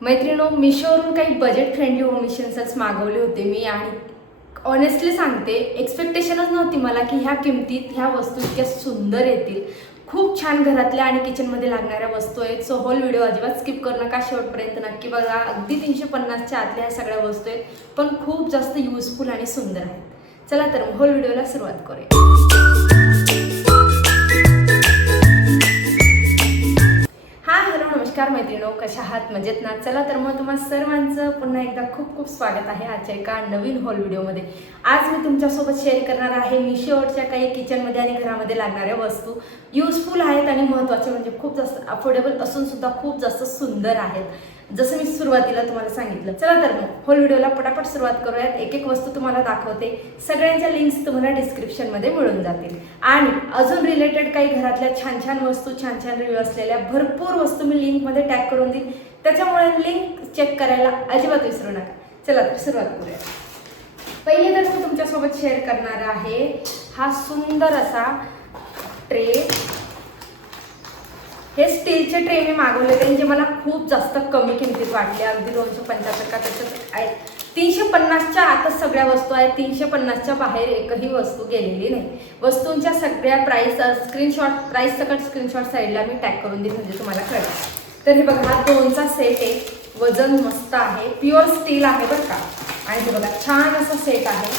मैत्रिणो, मिशोवरून काही budget friendly home essentials मागवले होते मी आणि ऑनेस्टली सांगते एक्सपेक्टेशनच नव्हती मला की ह्या किमतीत ह्या वस्तू इतक्या सुंदर येतील. खूप छान घरातल्या आणि किचनमध्ये लागणाऱ्या वस्तू आहेत. सो होल व्हिडिओ अजिबात स्किप करू नका, शेवटपर्यंत नक्की बघा. अगदी 350च्या आतल्या ह्या सगळ्या वस्तू आहेत, पण खूप जास्त युजफुल आणि सुंदर आहेत. चला तर मग होल व्हिडिओला सुरुवात करूया. नमस्कार मैत्रिणो, कशा आहात? मजेत ना? चला तर मग तुम्हा सर्वांचं पुन्हा एकदा खूप खूप स्वागत आहे आजच्या एका नवीन होल व्हिडिओमध्ये. आज मी तुमच्यासोबत शेअर करणार आहे मिशोवरच्या काही किचनमध्ये आणि घरामध्ये लागणाऱ्या वस्तू. युजफुल आहेत आणि महत्त्वाचे म्हणजे खूप जास्त अफोर्डेबल असून सुद्धा खूप जास्त सुंदर आहेत, जसं मी सुरुवातीला तुम्हाला सांगितलं. चला तर मग होल व्हिडिओला पटापट सुरुवात करूयात. एक एक वस्तू तुम्हाला दाखवते, सगळ्यांच्या लिंक्स तुम्हाला डिस्क्रिप्शनमध्ये मिळून जातील. आणि अजून रिलेटेड काही घरातल्या छान छान वस्तू, छान छान रिव्ह्यू असलेल्या भरपूर वस्तू मी लिंकमध्ये टॅग करून देईन, त्याच्यामुळे लिंक चेक करायला अजिबात विसरू नका. चला तर सुरुवात करूया. पहिले तर मी तुमच्यासोबत शेअर करणार आहे हा सुंदर असा ट्रे. हे स्टीलचे ट्रे मी मागवले, त्यांचे मला खूप जास्त कमी किमतीत वाटले. अगदी 275 का त्याच्यात आहेत. 350च्या आतच सगळ्या वस्तू आहेत. 350च्या बाहेर एकही वस्तू गेलेली नाही. वस्तूंच्या सगळ्या प्राइस प्राइस सकट स्क्रीनशॉट साईडला मी टॅग करून देईन, म्हणजे तुम्हाला कळेल. तर हे बघा, हा 2चा सेट आहे. वजन मस्त आहे, प्युअर स्टील आहे बरं का. आणि हे बघा, छान असा सेट आहे.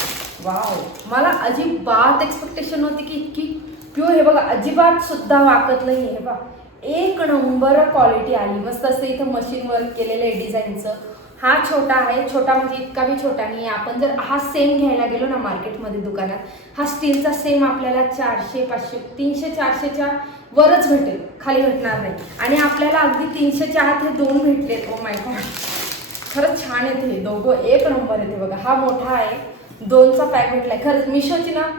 वाव, मला अजिबात एक्सपेक्टेशन नव्हती की इतकी प्युअर. हे बघा, अजिबात सुद्धा वाकत नाही. हे बघा, एक नंबर क्वालिटी आली. मस्त असं इथं मशीन वर्क केलेलं आहे डिझाईनचं. हा छोटा आहे, छोटा म्हणजे इतका बी छोटा नाही. आपण जर हा सेम घ्यायला गेलो ना मार्केटमध्ये दुकानात, हा स्टीलचा सेम आपल्याला 400, 500, 300, 400च्या वरच भेटेल, खाली भेटणार नाही. आणि आपल्याला अगदी 300च्या आत हे 2 भेटलेत. ओ माय गॉड, खरंच छान आहेत हे दोघं, एक नंबर आहेत. बघा, हा मोठा आहे, 2चा पॅक भेटलाय. खरंच मिशोची ना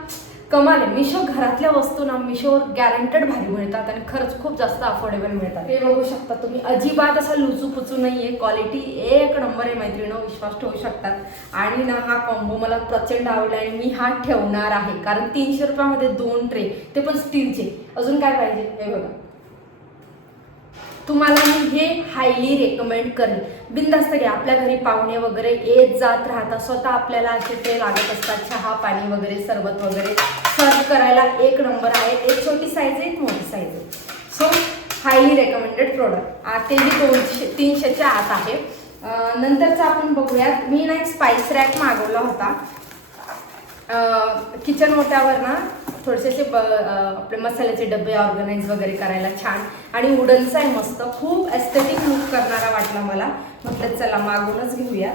कमाल आहे. मिशो घरातल्या वस्तू ना मिशोवर गॅरंटेड भारी मिळतात आणि खरंच खूप जास्त अफोर्डेबल मिळतात. हे बघू शकता तुम्ही, अजिबात असा लुचूपुचू नाही आहे. क्वालिटी एक नंबर आहे मैत्रिणींनो, विश्वास ठेवू शकतात. आणि ना हा कॉम्बो मला प्रचंड आवडला आणि मी हा ठेवणार आहे, कारण 300 रुपयामध्ये 2 ट्रे, ते पण स्टीलचे. अजून काय पाहिजे? हे बघा, तुम्हाला मी हे हायली रेकमेंड करेन. बिनधास्त घ्या. आपल्या घरी पाहुणे वगैरे येत जात राहतात, स्वतः आपल्याला असे ट्रे लागत असतात, चहा पाणी वगैरे, सरबत वगैरे सर्व करायला एक नंबर आहे. एक छोटी साईज आहे, एक मोठी साईज आहे. So highly recommended product. ते बी 300च्या आत आहे. नंतरचा आपण बघूयात. मी ना एक स्पाइस रॅक मागवला होता किचन ओट्यावर ना, थोडेसे आपले मसाल्याचे डबे ऑर्गनाइज वगैरे करायला छान. आणि वुडनचा आहे, मस्त, खूप एस्थेटिक लुक करणारा वाटला मला. म्हटलं चला मागूनच घेऊया.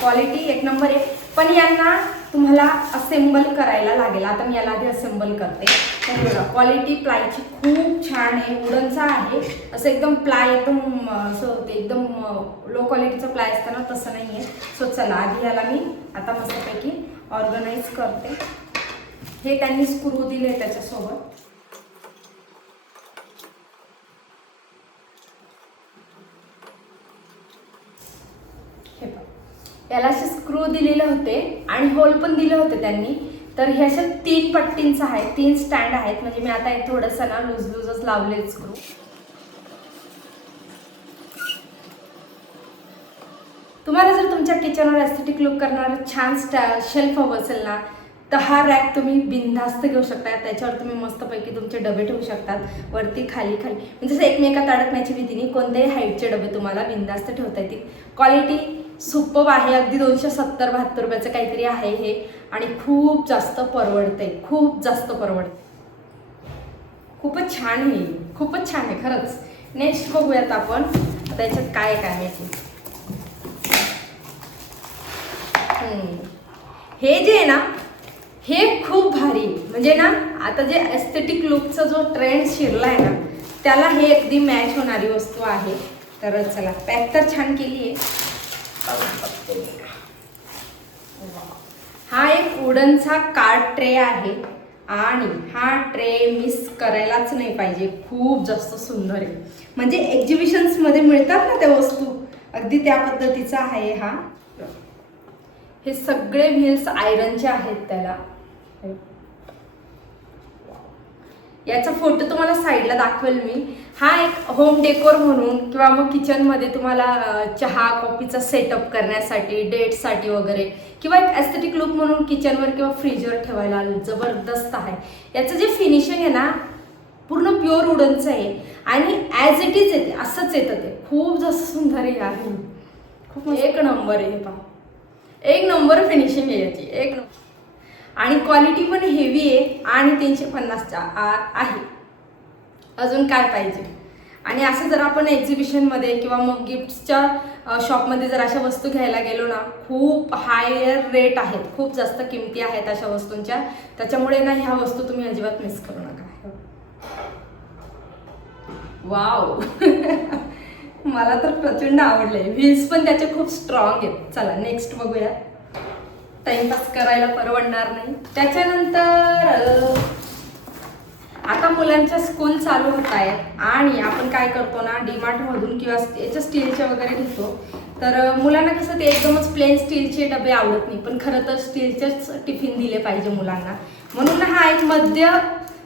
क्वालिटी एक नंबर आहे, पण यांना तुम्हाला असेंबल करायला लागेल. आता मी याला आधी असेंबल करते. बघा, क्वालिटी प्लायची खूप छान आहे. वुडनचा आहे, असं एकदम प्लाय एकदम असं होते, एकदम लो क्वालिटीचं प्लाय असतं ना, तसं नाही आहे. सो चला आधी याला मी आता मस्तपैकी ऑर्गनाइज करते. हे त्यांनी स्क्रू दिले त्याच्यासोबत. याला असे स्क्रू दिलेले होते आणि होल पण दिले होते त्यांनी. तर हे अशा 3 पट्टींचं आहे, 3 स्टँड आहेत. म्हणजे मी आता थोडंसं ना लूजच लावले स्क्रू. तुम्हाला जर तुमच्या किचनवर एस्थेटिक लुक करणारं छान शेल्फ हवं असेल ना, तर हा रॅक तुम्ही बिनधास्त घेऊ शकता. त्याच्यावर तुम्ही मस्तपैकी तुमचे डबे ठेवू शकतात, वरती खाली म्हणजे असं एकमेकात अडकण्याची भीती नाही. कोणत्याही हाईटचे डबे तुम्हाला बिनधास्त ठेवता येतील. क्वालिटी सुपर्ब आहे. अगदी 270-72 रुपयाचं काहीतरी आहे हे, आणि खूप जास्त परवडते, खूप जास्त परवडते. खूपच छान आहे, खूपच छान आहे खरंच. नेक्स्ट बघूयात आपण आता याच्यात काय काय माहिती. हे जे आहे ना, हे खूप भारी. म्हणजे ना, आता जे एस्थेटिक लुकचा जो ट्रेंड शिरला आहे ना, त्याला हे अगदी मॅच होणारी वस्तू आहे. तर चला, पॅक तर छान केली आहे. हा एक वुडनचा कार्ड ट्रे आहे आणि हा ट्रे मिस करायलाच नाही पाहिजे. खूप जास्त सुंदर आहे. म्हणजे एक्झिबिशन्समध्ये मिळतात ना त्या वस्तू, अगदी त्या पद्धतीचा आहे हा. हे सगळे व्हील्स आयरनचे आहेत त्याला. याचा फोटो तुम्हाला साईडला दाखवेल मी. हा एक होम डेकोर म्हणून किंवा मग किचनमध्ये तुम्हाला चहा कॉफीचा सेटअप करण्यासाठी, डेटसाठी वगैरे, किंवा एक ॲस्थेटिक लुक म्हणून किचनवर किंवा फ्रीजवर ठेवायला जबरदस्त आहे. याचं जे फिनिशिंग आहे ना पूर्ण प्युअर वुडनचं आहे आणि ॲज इट इज येते, असंच येतं ते. खूप जास्त सुंदर आहे, खूप एक नंबर आहे. पहा, एक नंबर फिनिशिंग आहे याची, एक नंबर. आणि क्वालिटी पण हेवी आहे आणि 350च्या आत आहे. अजून काय पाहिजे. आणि असं जर आपण एक्झिबिशनमध्ये किंवा मग गिफ्ट्सच्या शॉपमध्ये जर अशा वस्तू घ्यायला गेलो ना, खूप हायर रेट आहेत, खूप जास्त किमती आहेत अशा वस्तूंच्या. त्याच्यामुळे ना ह्या वस्तू तुम्ही अजिबात मिस करू नका. वाव मला तर प्रचंड आवडले. व्हील्स पण त्याचे खूप स्ट्रॉंग आहेत. चला नेक्स्ट बघूया, टाइमपास करायला परवडणार नाही. त्याच्यानंतर आता मुलांच्या स्कूल चालू होत आहेत आणि आपण काय करतो ना, डीमार्टमधून किंवा याच्या स्टीलचे वगैरे घेतो. तर मुलांना कसं ते एकदमच प्लेन स्टीलचे डबे आवडत नाही, पण खरं तर स्टीलचेच टिफिन दिले पाहिजे मुलांना. म्हणून हा एक मध्य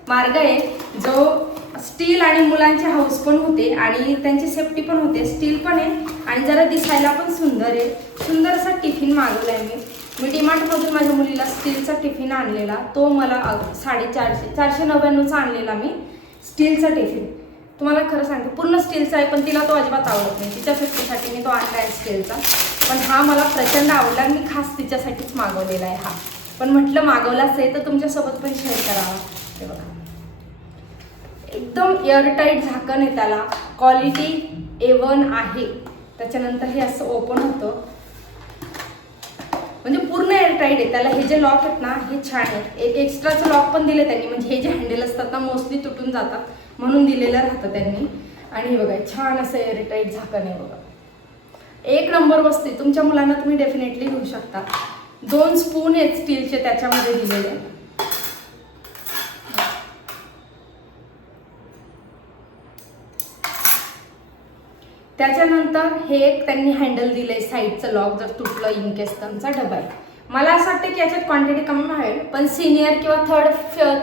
मार्ग आहे जो स्टील आणि मुलांची हाऊस पण होते आणि त्यांची सेफ्टी पण होते. स्टील पण आहे आणि जरा दिसायला पण सुंदर आहे. सुंदर असा टिफिन मागवला आहे मी डीमार्टमधून. माझ्या मुलीला स्टीलचा टिफिन आणलेला, तो मला 499चा आणलेला मी स्टीलचा टिफिन. तुम्हाला खरं सांगते पूर्ण स्टीलचा आहे, पण तिला तो अजिबात आवडत नाही. तिच्या सेफ्टीसाठी मी तो आणला आहे स्टीलचा, पण हा मला प्रचंड आवडला. मी खास तिच्यासाठीच मागवलेला आहे हा. पण म्हटलं मागवलाच आहे तर तुमच्यासोबत पण शेअर करावा. हे बघा, एकदम एअरटाईट झाकण आहे त्याला, क्वालिटी A1 आहे. त्याच्यानंतर हे असं ओपन होतं, म्हणजे पूर्ण एअरटाईट आहे. त्याला हे जे लॉक आहेत ना हे छान आहेत. एक एक्स्ट्राचं लॉक पण दिलं त्यांनी, म्हणजे हे जे हँडल असतात ना मोस्टली तुटून जातात म्हणून दिलेलं राहतं त्यांनी. आणि हे बघा छान असं एअरटाईट झाकण आहे बघा. एक नंबर वस्तू आहे. तुमच्या मुलांना तुम्ही डेफिनेटली घेऊ शकता. 2 स्पून आहेत स्टीलचे त्याच्यामध्ये दिलेले. त्याच्यानंतर हे एक त्यांनी हँडल दिलंय साईडचं लॉक, जर तुटलं इन केस त्यांचा डबा आहे. मला असं वाटतं की याच्यात क्वांटिटी कमी आहे, पण सिनियर किंवा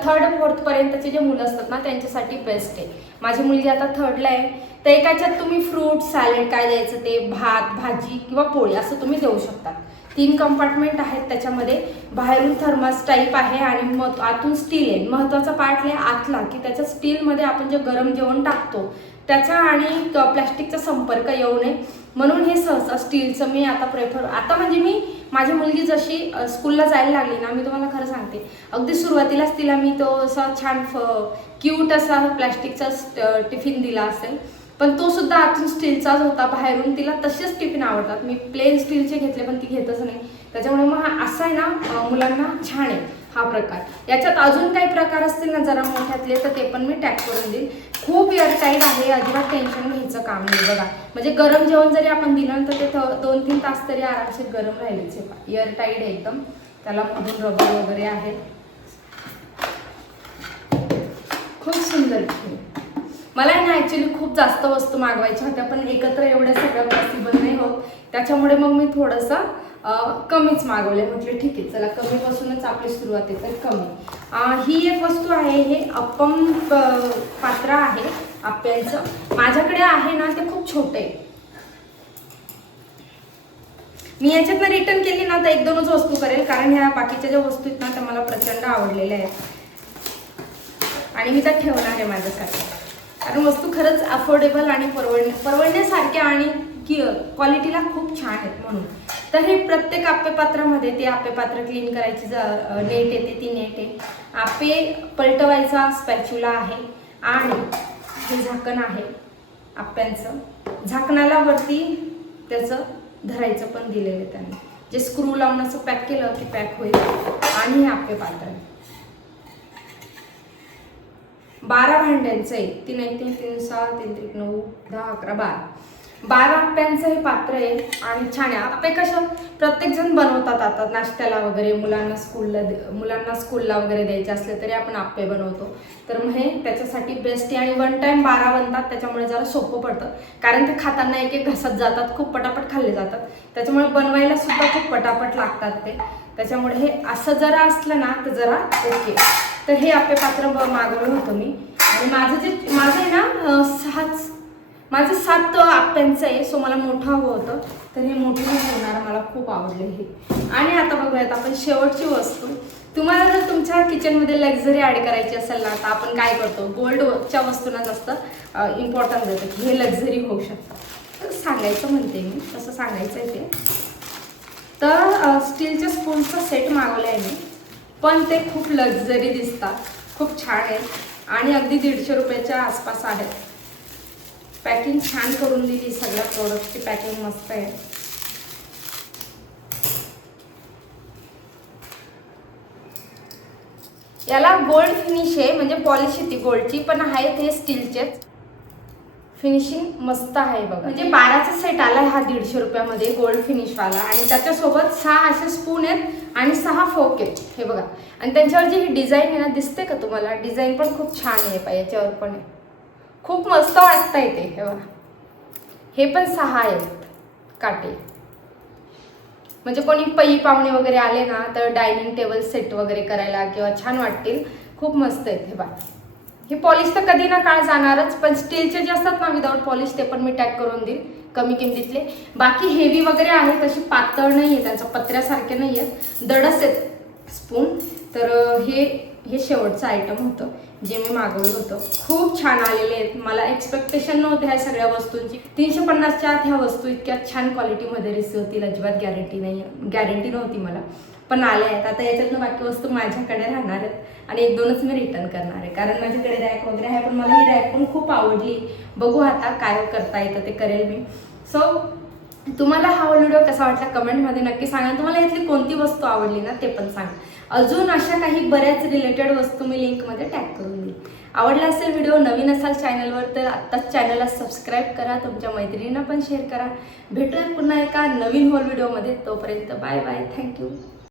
थर्ड फोर्थ पर्यंतचे जे मुलं असतात ना त्यांच्यासाठी बेस्ट आहे. माझी मुलगी आता 3rdला आहे, तर एकाच्यात तुम्ही फ्रूट सॅलेड काय द्यायचं ते, भात भाजी किंवा पोळी असं तुम्ही देऊ शकता. 3 कंपार्टमेंट आहेत त्याच्यामध्ये. बाहेरून थर्मास टाईप आहे आणि आतून स्टील आहे. महत्त्वाचा पार्ट आहे आतला की त्याच्या स्टीलमध्ये आपण जे गरम जेवण टाकतो त्याचा आणि प्लॅस्टिकचा संपर्क येऊ नये म्हणून हे सहसा स्टीलचं मी आता प्रेफर. आता म्हणजे मी माझी मुलगी जशी स्कूलला जायला लागली ना, मी तुम्हाला खरं सांगते अगदी सुरुवातीलाच तिला मी तो असा छान क्यूट असा प्लॅस्टिकचा टिफिन दिला असेल, पण तो सुद्धा आतून स्टीलचाच होता. बाहेरून तिला तसेच टिफिन आवडतात. मी प्लेन स्टीलचे घेतले पण ती घेतच नाही. त्याच्यामुळे मग असा आहे ना मुलांना छान आहे हा प्रकार. याच्यात अजून काही प्रकार असतील ना जरा मोठ्यातले तर ते पण मी टॅग करून देईल. खूप एअरटाईट आहे, अजिबात टेन्शन घ्यायचं काम नाही बघा. म्हणजे गरम जेवण जरी आपण दिलं तर ते 2-3 तास तरी आरामशीर गरम राहिलेच आहे. एअरटाईट आहे एकदम. त्याला मधून रबर वगैरे आहे. खूप सुंदर. मला ना ॲक्च्युली खूप जास्त वस्तू मागवायच्या होत्या, पण एकत्र एवढ्या सगळ्या पॉसिबल नाही होत. त्याच्यामुळे मग मी थोडंसं कमीच मागवले. म्हटलं ठीक आहे चला कमीपासूनच आपली सुरुवात आहे तर कमी. ही एक वस्तू आहे, हे अप्पम पात्र आहे आप्यांचं. माझ्याकडे आहे ना ते खूप छोटे आहे. मी याच्यातनं रिटर्न केली ना तर 1-2च वस्तू करेल, कारण ह्या बाकीच्या ज्या वस्तू आहेत ना त्या मला प्रचंड आवडलेल्या आहेत आणि मी त्या ठेवणार आहे माझ्यासाठी. कारण वस्तू खरंच अफोर्डेबल आणि परवडण्यासारख्या आणि क्वालिटीला खूप छान आहेत म्हणून. तर हे प्रत्येक आप्पेपात्रामध्ये ते आप्पेपात्र क्लीन करायची नेट येते, ती नेट आहे. आप्पे पलटवायचा स्पॅच्युला आहे आणि हे झाकण आहे आप्प्यांचं. झाकणाला वरती त्याचं धरायचं पण दिलेलं आहे त्यांनी, जे स्क्रू लावून असं पॅक केलं की पॅक होईल. आणि हे आप्पेपात्र 12 भांड्यांचं आहे. 3 1 3 3 6 3 3 9 10 11 12 12 आप्यांचं हे पात्र आहे आणि छान आहे. आप्पे कसं प्रत्येक जण बनवतात, आता नाश्त्याला वगैरे मुलांना स्कूलला वगैरे द्यायचे असले तरी आपण आप्पे बनवतो. तर मग हे त्याच्यासाठी बेस्ट आहे आणि 1 टाइम 12 बनतात, त्याच्यामुळे जरा सोपं पडतं. कारण ते खाताना एक एक घासत जातात, खूप पटापट खाल्ले जातात, त्याच्यामुळे बनवायला सुद्धा खूप पटापट लागतात ते. त्याच्यामुळे हे असं जरा असलं ना तर जरा ओके. तर हे आप्पे पात्र मागवलं होतं मी आणि माझं आहे ना माझं 7 आप्यांचं आहे. सो मला मोठं हवं होतं, तर हे मोठं होणार मला खूप आवडले हे. आणि आता बघूयात आपण शेवटची वस्तू. तुम्हाला जर तुमच्या किचनमध्ये लक्झरी ॲड करायची असेल ना तर आपण काय करतो, गोल्डच्या वस्तूंना जास्त इम्पॉर्टन्स देतो की हे लक्झरी होऊ शकतं. तर सांगायचं म्हणते मी, कसं सांगायचं आहे ते. तर स्टीलच्या स्पूनचा सेट मागवला आहे मी, पण ते खूप लक्झरी दिसतात, खूप छान आहेत आणि अगदी 150 रुपयाच्या आसपास आहेत. पॅकिंग छान करून दिली, सगळ्या प्रोडक्टची पॅकिंग मस्त आहे. याला गोल्ड फिनिश आहे, म्हणजे पॉलिश येते गोल्डची, पण आहे ते स्टीलचेच. फिनिशिंग मस्त आहे बघा. म्हणजे 12चा सेट आला हा 150 रुपयामध्ये गोल्ड फिनिशवाला आणि त्याच्यासोबत 6 असे स्पून आहेत आणि 6 फोक आहेत हे बघा. आणि त्यांच्यावर जी ही डिझाईन आहे ना, दिसते का तुम्हाला, डिझाईन पण खूप छान आहे. पाय याच्यावर पण आहे, खूप मस्त वाटतंय ते. हे बघा, हे पण 6 आहेत काटे. म्हणजे कोणी पै पाहुणे वगैरे आले ना तर डायनिंग टेबल सेट वगैरे करायला किंवा छान वाटतील, खूप मस्त आहेत हे बघा. हे पॉलिश तर कधी ना काळ जाणारच, पण स्टीलचे जे असतात ना विदाउट पॉलिश ते पण मी टॅग करून देईल कमी किमतीतले. बाकी हेवी वगैरे आहेत, तशी पातळ नाही आहे, त्यांच्या पत्र्यासारखे नाही आहेत, दडस आहेत स्पून. तर हे शेवटचं आयटम होतं जे मी मागवलं होतं. खूप छान आलेले आहेत, मला एक्सपेक्टेशन नव्हते ह्या सगळ्या वस्तूंची. 350च्या आत ह्या वस्तू इतक्या छान क्वालिटीमध्ये रिसीव होतील अजिबात गॅरंटी नव्हती मला, पण आल्या आहेत. आता याच्यातनं बाकी वस्तू माझ्याकडे राहणार आहेत आणि 1-2च मी रिटर्न करणार आहे, कारण माझ्याकडे रॅक वगैरे आहे. पण मला ही रॅक पण खूप आवडली. बघू आता काय करता येतं ते करेल मी. सो तुम्हाला हा व्हिडिओ कसा वाटला कमेंटमध्ये नक्की सांगा. तुम्हाला यातली कोणती वस्तू आवडली ना ते पण सांगा. अजून अशा काही बऱ्याच रिलेटेड वस्तू मी लिंकमध्ये टॅग करून देईल. आवडला असेल व्हिडिओ, नवीन असाल चॅनलवर तर आत्ताच चॅनलला सबस्क्राईब करा, तुमच्या मैत्रिणींना पण शेअर करा. भेटूयात पुन्हा एका नवीन व्हिडिओमध्ये. तोपर्यंत बाय बाय, थँक्यू.